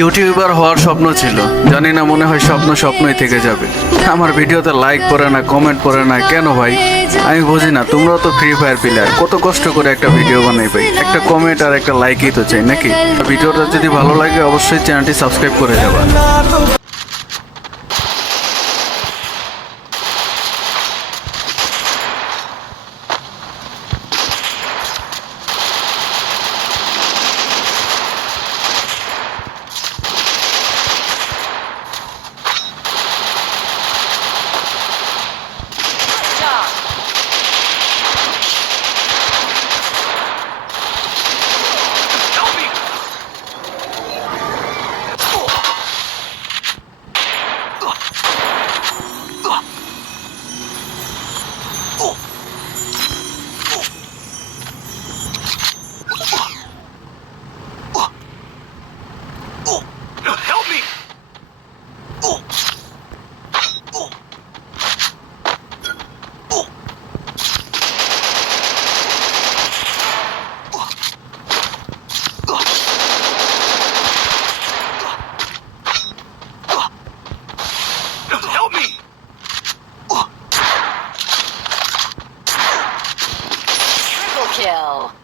ইউটিউবার হওয়ার স্বপ্ন ছিল, জানি না, মনে হয় স্বপ্ন স্বপ্নই থেকে যাবে। আমার ভিডিওতে লাইক পড়ে না, কমেন্ট পড়ে না, কেন ভাই? আমি বুঝি না, তোমরাও তো ফ্রি ফায়ার প্লেয়ার, কত কষ্ট করে একটা ভিডিও বানাই ভাই, একটা কমেন্ট আর একটা লাইকই তো চাই নাকি? ভিডিওটা যদি ভালো লাগে অবশ্যই চ্যানেলটি সাবস্ক্রাইব করে যাবা। Help me! Help me! Triple kill.